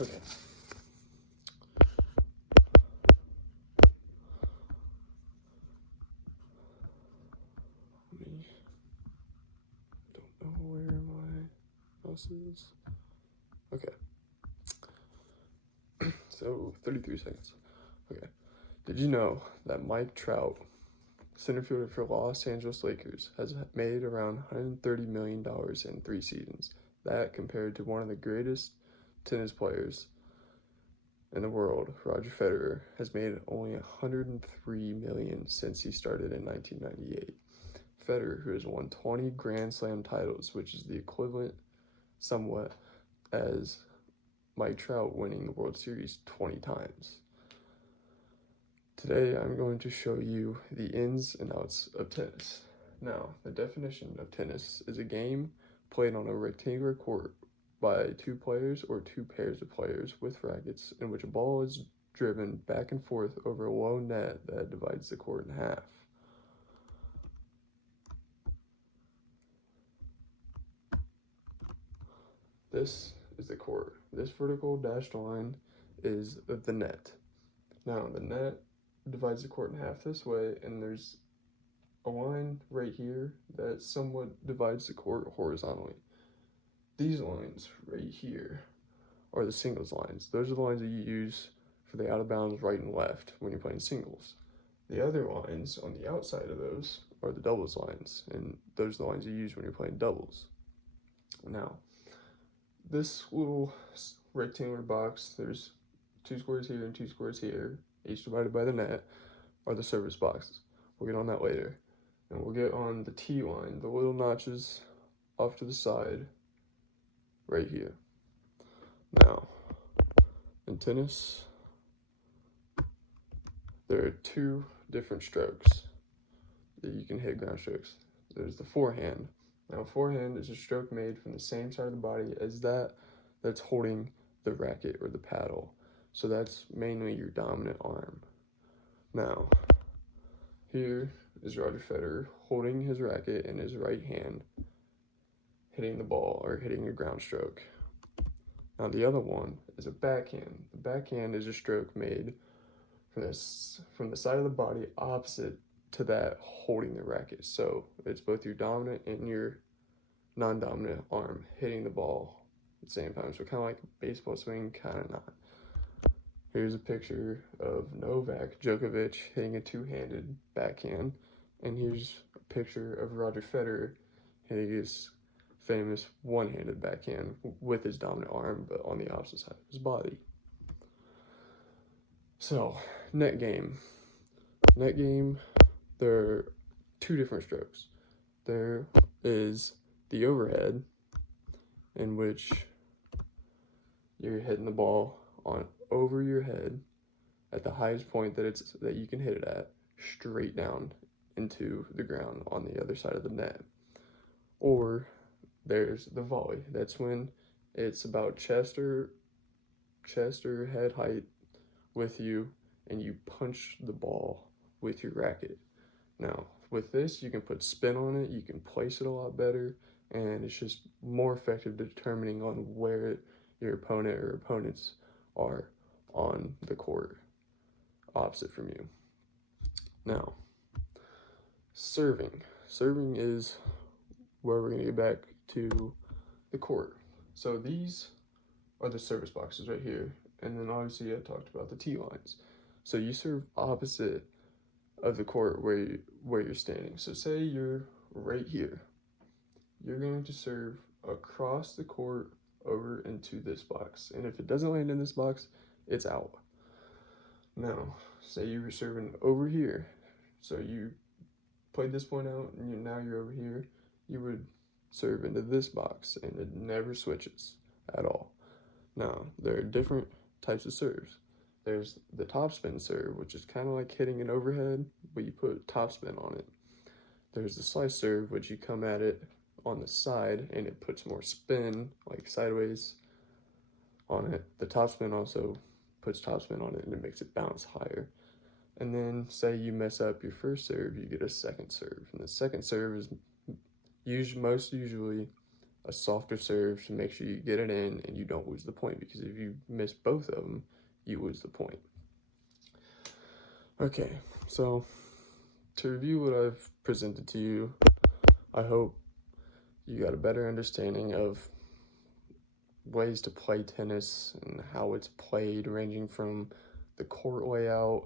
Okay. Don't know where my mouse is. Okay. So 33 seconds. Okay. Did you know that Mike Trout, center fielder for Los Angeles Lakers, has made around $130 million in 3 seasons? That compared to one of the greatest tennis players in the world, Roger Federer, has made only $103 million since he started in 1998. Federer, who has won 20 Grand Slam titles, which is the equivalent somewhat as Mike Trout winning the World Series 20 times. Today, I'm going to show you the ins and outs of tennis. Now, the definition of tennis is a game played on a rectangular court by 2 players or 2 pairs of players with rackets in which a ball is driven back and forth over a low net that divides the court in half. This is the court. This vertical dashed line is the net. Now, the net divides the court in half this way, and there's a line right here that somewhat divides the court horizontally. These lines right here are the singles lines. Those are the lines that you use for the out of bounds right and left when you're playing singles. The other lines on the outside of those are the doubles lines, and those are the lines you use when you're playing doubles. Now, this little rectangular box, there's 2 squares here and 2 squares here, each divided by the net, are the service boxes. We'll get on that later. And we'll get on the T line, the little notches off to the side, right here. Now, in tennis, there are 2 different strokes that you can hit ground strokes. There's the forehand. Now, forehand is a stroke made from the same side of the body as that's holding the racket or the paddle. So that's mainly your dominant arm. Now, here is Roger Federer holding his racket in his right hand, hitting the ball or hitting a ground stroke. Now, the other one is a backhand. The backhand is a stroke made from the side of the body opposite to that holding the racket. So it's both your dominant and your non-dominant arm hitting the ball at the same time. So kind of like a baseball swing, kind of not. Here's a picture of Novak Djokovic hitting a 2-handed backhand. And here's a picture of Roger Federer hitting his famous 1-handed backhand with his dominant arm, but on the opposite side of his body. So, net game. Net game, there are 2 different strokes. There is the overhead, in which you're hitting the ball over your head at the highest point that you can hit it at, straight down into the ground on the other side of the net. Or there's the volley. That's when it's about chest or head height with you, and you punch the ball with your racket. Now, with this, you can put spin on it, you can place it a lot better, and it's just more effective determining on where your opponent or opponents are on the court opposite from you. Now, serving. Serving is where we're going to get back to the court. So these are the service boxes right here. And then obviously I talked about the T lines. So you serve opposite of the court where you're standing. So say you're right here. You're going to serve across the court over into this box. And if it doesn't land in this box, it's out. Now, say you were serving over here. So you played this point out and now you're over here. You would serve into this box and it never switches at all. Now, there are different types of serves. There's the topspin serve, which is kind of like hitting an overhead, but you put topspin on it. There's the slice serve, which you come at it on the side and it puts more spin, like sideways, on it. The topspin also puts topspin on it and it makes it bounce higher. And then say you mess up your first serve, you get a second serve. And the second serve is most usually a softer serve to make sure you get it in and you don't lose the point, because if you miss both of them, you lose the point. Okay, so to review what I've presented to you, I hope you got a better understanding of ways to play tennis and how it's played, ranging from the court layout,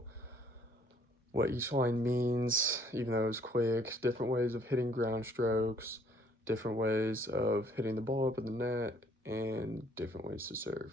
what each line means, even though it's quick, different ways of hitting ground strokes, different ways of hitting the ball up in the net, and different ways to serve.